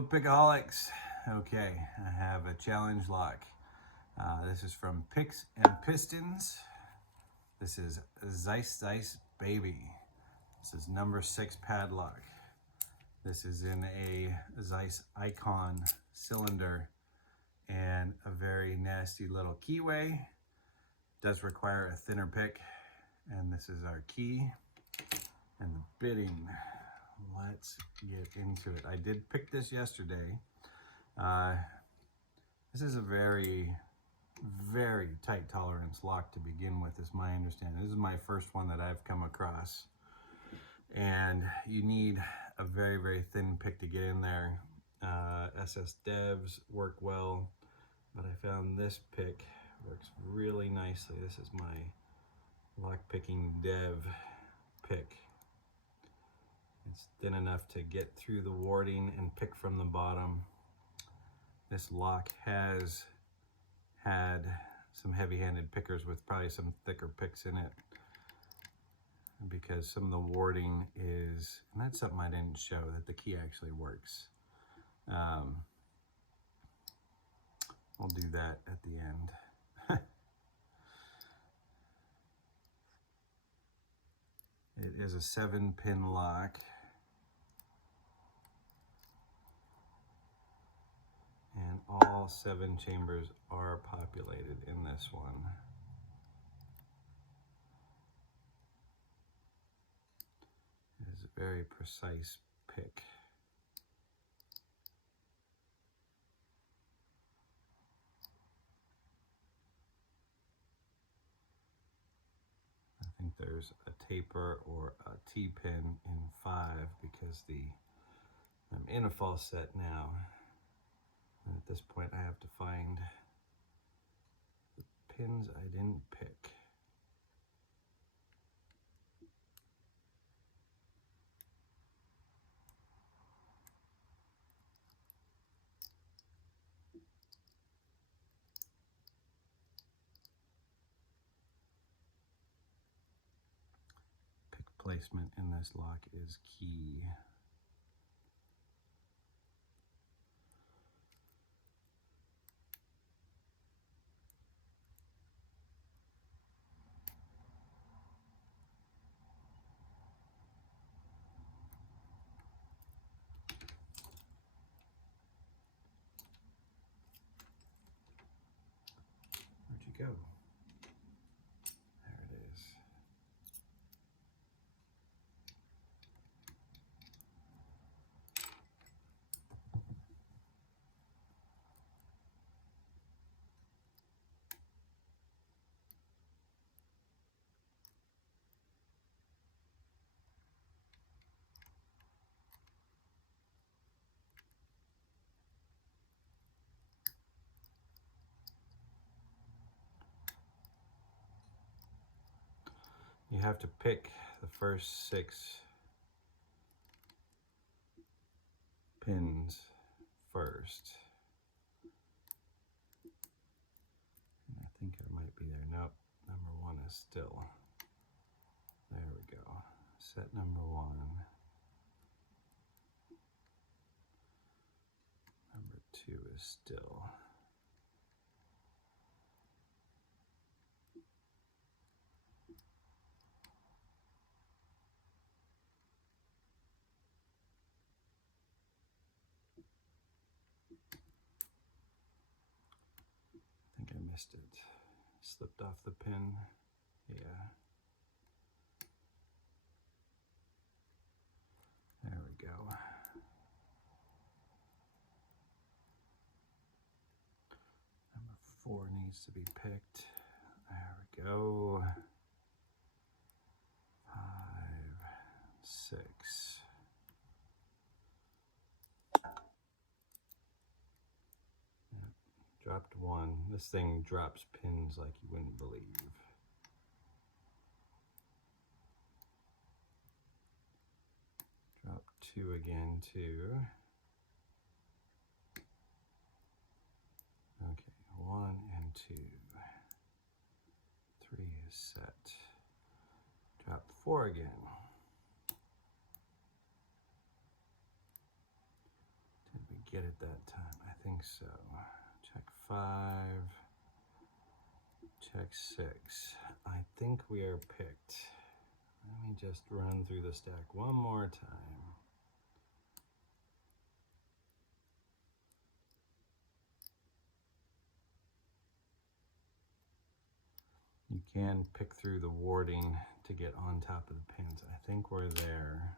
Hello, Pickaholics. Okay, I have a challenge lock. This is from Picks and Pistons. This is Zeiss Zeiss Baby. This is number 6 padlock. This is in a Zeiss Ikon cylinder and a very nasty little keyway. Does require a thinner pick. And this is our key and the bitting. Let's get into it. I did pick this yesterday. This is a very, very tight tolerance lock to begin with, is my understanding. This is my first one that I've come across. And you need a very, very thin pick to get in there. SS Devs work well, but I found this pick works really nicely. This is my lock picking Dev pick. It's thin enough to get through the warding and pick from the bottom. This lock has had some heavy-handed pickers with probably some thicker picks in it, because some of the warding is, and that's something I didn't show, that the key actually works. I'll do that at the end. It is a 7-pin lock. And all 7 chambers are populated in this one. It is a very precise pick. I think there's a taper or a T-pin in 5 because I'm in a false set now. And at this point I have to find the pins I didn't pick. Pick placement in this lock is key. Where'd you go? There it is. You have to pick the first 6 pins first. And I think I might be there. Nope, number 1 is still. There we go. Set number 1. Number 2 is still. I think I missed it. Slipped off the pin. Yeah. There we go. Number 4 needs to be picked. There we go. 5, 6. Dropped 1. This thing drops pins like you wouldn't believe. Drop 2 again too. Okay, 1 and 2. 3 is set. Drop 4 again. get it that time. I think so. Check 5. Check 6. I think we are picked. Let me just run through the stack one more time. You can pick through the warding to get on top of the pins. I think we're there.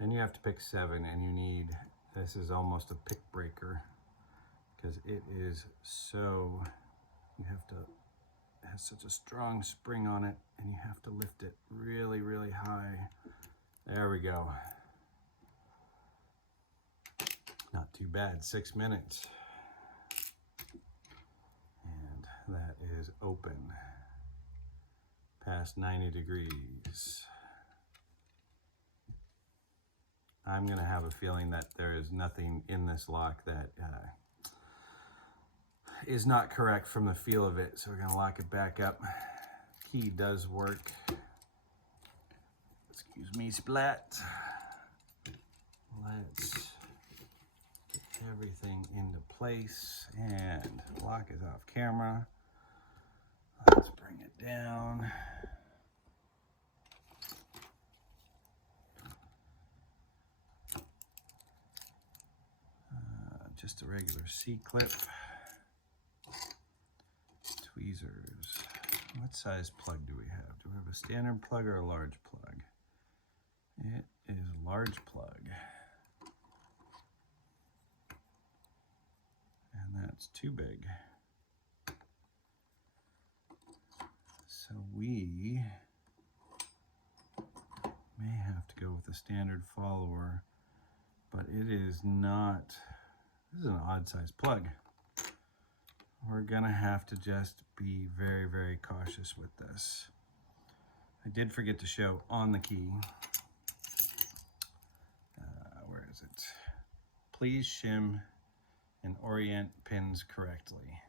Then you have to pick 7, and you need, this is almost a pick breaker because it is so, you have to, it has such a strong spring on it, and you have to lift it really, really high. There we go. Not too bad, 6 minutes. And that is open. Past 90 degrees. I'm gonna have a feeling that there is nothing in this lock that is not correct from the feel of it. So we're gonna lock it back up. Key does work. Excuse me, splat. Let's get everything into place, and lock is off camera. Let's bring it down. Just a regular C-clip. Tweezers. What size plug do we have? Do we have a standard plug or a large plug? It is a large plug. And that's too big. So we may have to go with a standard follower, but it is not, this is an odd size plug. We're gonna have to just be very, very cautious with this. I did forget to show on the key, where is it? Please shim and orient pins correctly.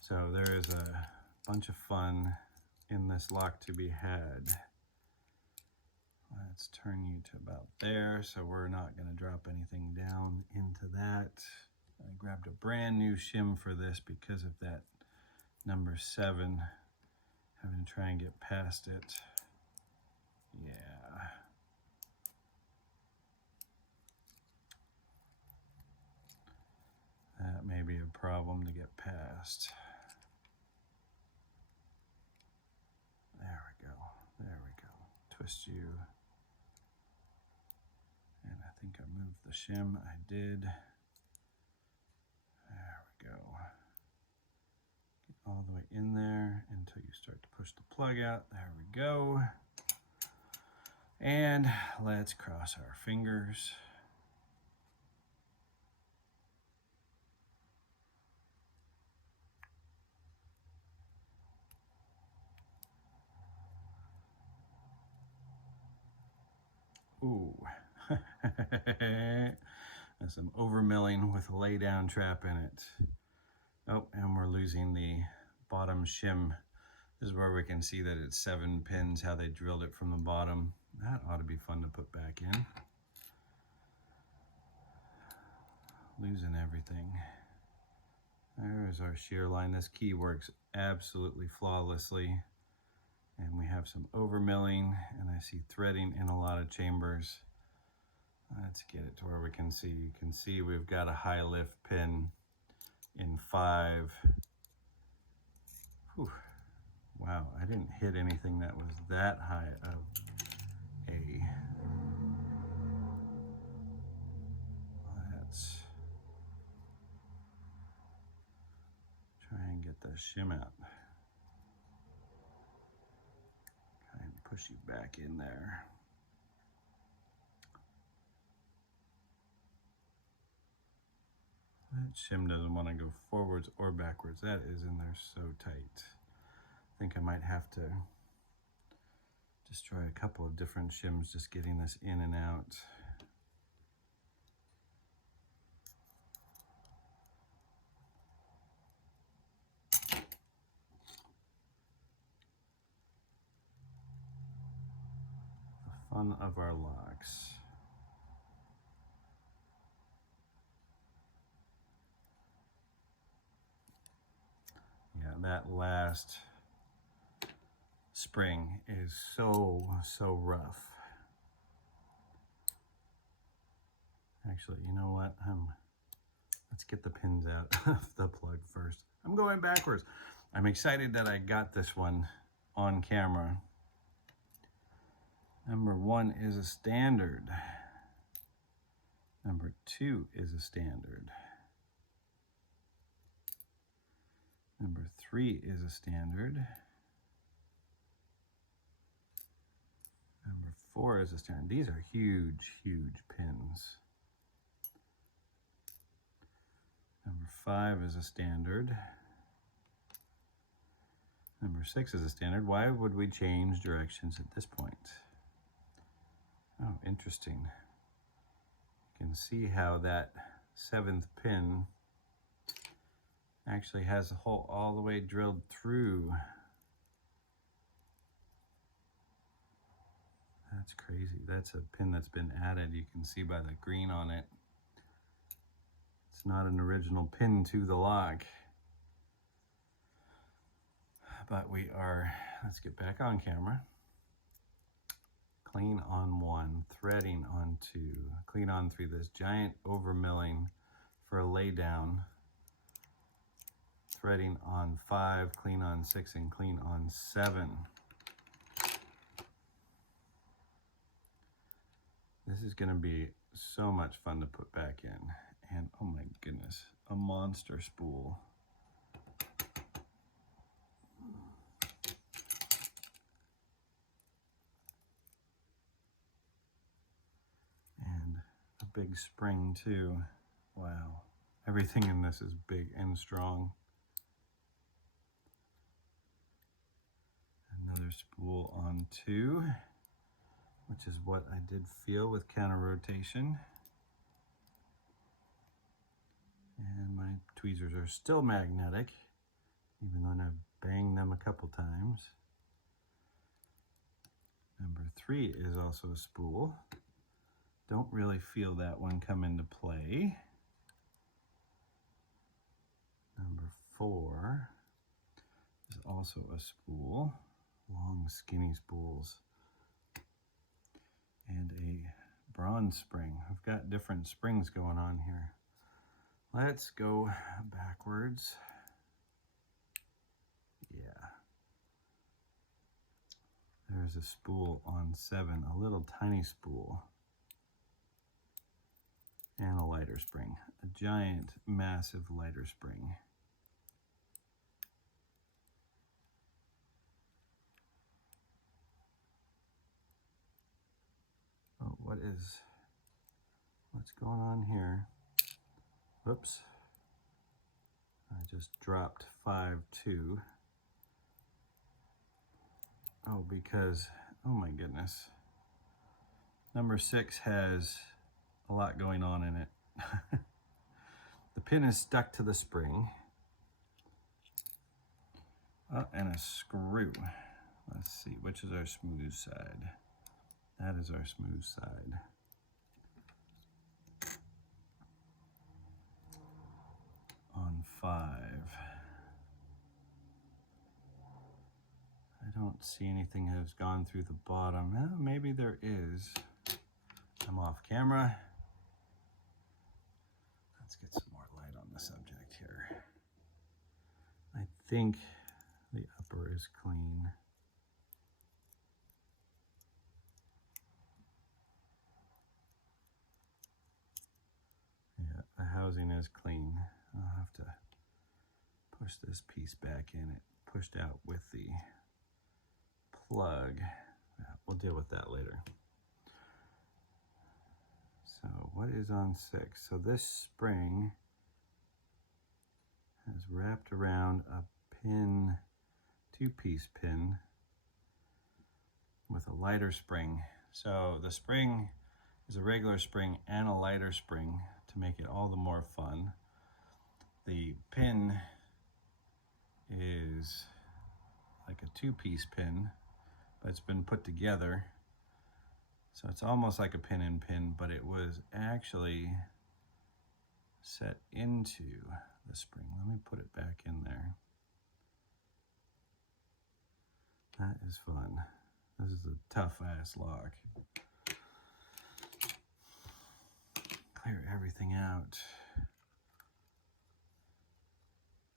So there is a bunch of fun in this lock to be had. Let's turn you to about there, so we're not going to drop anything down into that. I grabbed a brand new shim for this because of that number 7, having to try and get past it. Yeah. That may be a problem to get past. There we go. There we go. Twist you. And I think I moved the shim. I did. There we go. Get all the way in there until you start to push the plug out. There we go. And let's cross our fingers. Ooh. That's some overmilling with a lay down trap in it. Oh, and we're losing the bottom shim. This is where we can see that it's 7 pins, how they drilled it from the bottom. That ought to be fun to put back in. Losing everything. There's our shear line. This key works absolutely flawlessly. And we have some overmilling, and I see threading in a lot of chambers. Let's get it to where we can see. You can see we've got a high lift pin in 5. Whew. Wow, I didn't hit anything that was that high of a. Let's try and get the shim out. Try and push you back in there. That shim doesn't want to go forwards or backwards. That is in there so tight. I think I might have to just try a couple of different shims, just getting this in and out. The fun of our locks. that last spring is so rough. Actually, you know what? Let's get the pins out of the plug first. I'm going backwards. I'm excited that I got this one on camera. Number 1 is a standard. Number 2 is a standard. Number 3 is a standard. Number 4 is a standard. These are huge pins. Number 5 is a standard. Number 6 is a standard. Why would we change directions at this point? Oh, interesting. You can see how that 7th pin actually has a hole all the way drilled through. That's crazy. That's a pin that's been added. You can see by the green on it. It's not an original pin to the lock. But we are, let's get back on camera. Clean on 1, threading on 2, clean on 3. This giant over milling for a lay down. Threading on 5, clean on 6, and clean on 7. This is going to be so much fun to put back in. And oh my goodness, a monster spool. And a big spring too. Wow. Everything in this is big and strong. Another spool on 2, which is what I did feel with counter rotation. And my tweezers are still magnetic, even though I've banged them a couple times. Number 3 is also a spool. Don't really feel that one come into play. Number 4 is also a spool. Long skinny spools. And a bronze spring. I've got different springs going on here. Let's go backwards. Yeah. There's a spool on 7, a little tiny spool. And a lighter spring. A giant, massive lighter spring. Oh, what's going on here? Whoops. I just dropped 5, 2. Oh, because, oh my goodness. Number 6 has a lot going on in it. The pin is stuck to the spring. Oh, and a screw. Let's see, which is our smooth side? That is our smooth side. On 5. I don't see anything that has gone through the bottom. Maybe there is. I'm off camera. Let's get some more light on the subject here. I think the upper is clean. Yeah, the housing is clean. I'll have to push this piece back in. It pushed out with the plug. Yeah, we'll deal with that later. So what is on 6? So this spring has wrapped around a pin, 2-piece pin with a lighter spring. So the spring is a regular spring and a lighter spring to make it all the more fun. The pin is like a 2-piece pin, but it's been put together. So it's almost like a pin in pin, but it was actually set into the spring. Let me put it back in there. is fun. This is a tough ass lock. Clear everything out.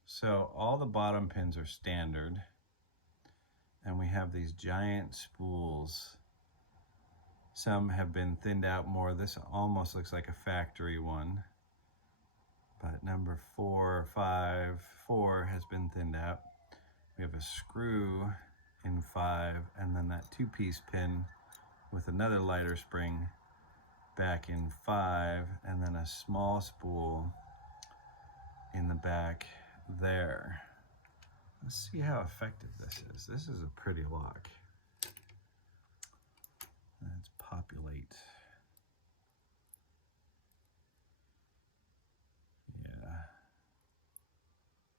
So all the bottom pins are standard, and we have these giant spools. Some have been thinned out more. This almost looks like a factory one, but number 4, 5, 4 has been thinned out. We have a screw in 5, and then that 2-piece pin with another lighter spring back in 5, and then a small spool in the back there. Let's see how effective this is. This is a pretty lock. Let's populate. Yeah.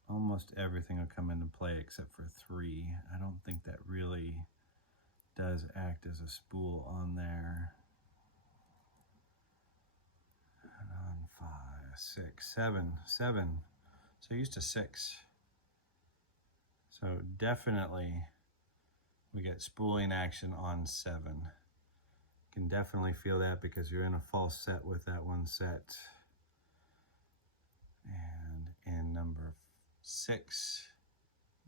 Almost everything will come into play except for 3. I don't think that really does act as a spool on there. And on 5, 6, 7. So used to 6. So definitely we get spooling action on 7. Can definitely feel that because you're in a false set with that one set. And in number 6,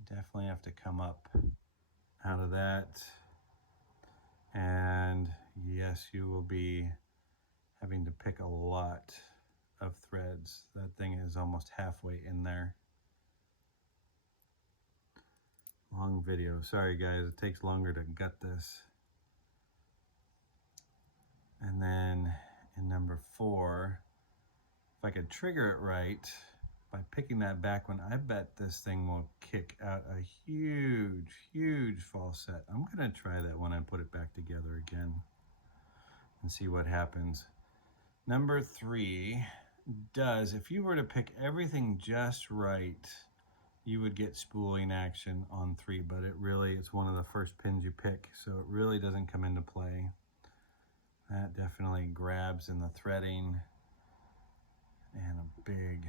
definitely have to come up out of that. And yes, you will be having to pick a lot of threads. That thing is almost halfway in there. Long video, sorry guys, it takes longer to gut this. And then in number 4, if I could trigger it right by picking that back one, I bet this thing will kick out a huge false set. I'm gonna try that when I put it back together again and see what happens. Number 3 does, if you were to pick everything just right, you would get spooling action on 3, but it's one of the first pins you pick, so it really doesn't come into play. That definitely grabs in the threading, and a big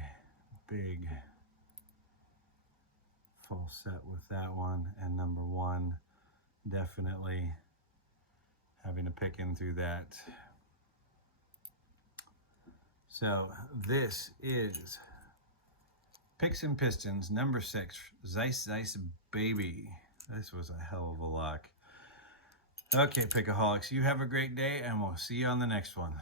false set with that one. And number 1, definitely having to pick in through that. So this is Picks and Pistons number 6, Zeiss Zeiss Baby. This was a hell of a lock. Okay, Pickaholics, you have a great day, and we'll see you on the next one.